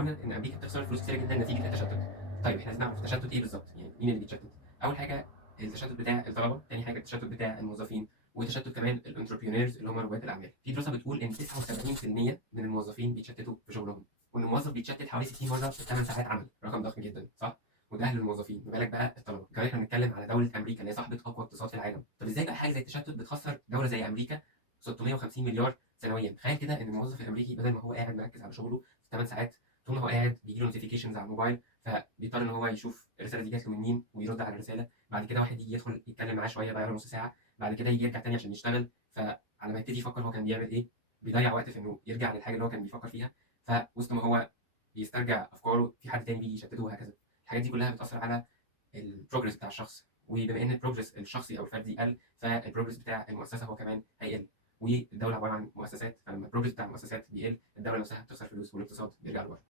قلنا ان امريكا بتخسر فلوس كتير جدا نتيجه التشتت. طيب احنا عايزين نعرف التشتت ايه بالظبط، يعني مين اللي بيتشتت؟ اول حاجه التشتت بتاع الطلبه، تاني حاجه التشتت بتاع الموظفين، وتشتت كمان الانتربرينورز اللي هم رواد الاعمال. في دراسه بتقول ان 79% من الموظفين بيتشتتوا في شغلهم، وان الموظف بيتشتت حوالي 60 مره في 8 ساعات عمل، رقم ضخم جدا صح؟ وده للموظفين، ما بالك بقى الطلبه؟ كمان احنا بنتكلم على دوله امريكا اللي هي صاحبه اقوى اقتصاد في العالم. طب ازاي بقى حاجه زي التشتت بتخسر دوله زي امريكا 650 مليار سنويا؟ تخيل كده ان الموظف الامريكي بدل ما هو قاعد مركز على شغله في 8 ساعات، طول ما هو قاعد بيجيله نوتيفيكيشنز على الموبايل، فبيضطر ان هو يشوف الرساله دي جات له من مين ويرد على الرساله. بعد كده واحد يجي يدخل يتكلم معاه شويه يضيع له نص ساعه، بعد كده يجي يرجع تاني عشان يشتغل. فعلى ما يبتدي يفكر هو كان بيعمل ايه، بيضيع وقت في انه يرجع للحاجه اللي هو كان بيفكر فيها. فوسط ما هو بيسترجع افكاره في حد تاني بيجي يشتته وهكذا. الحاجات دي كلها بتاثر على البروجرس بتاع الشخص، وبما ان البروجرس الشخصي او الفردي قل، فالبروجرس بتاع المؤسسه هو كمان هيقل. والدوله عباره عن مؤسسات، فلما البروجرس بتاع المؤسسات بيقل الدوله نفسها بتخسر فلوس والاقتصاد بيرجع لورا.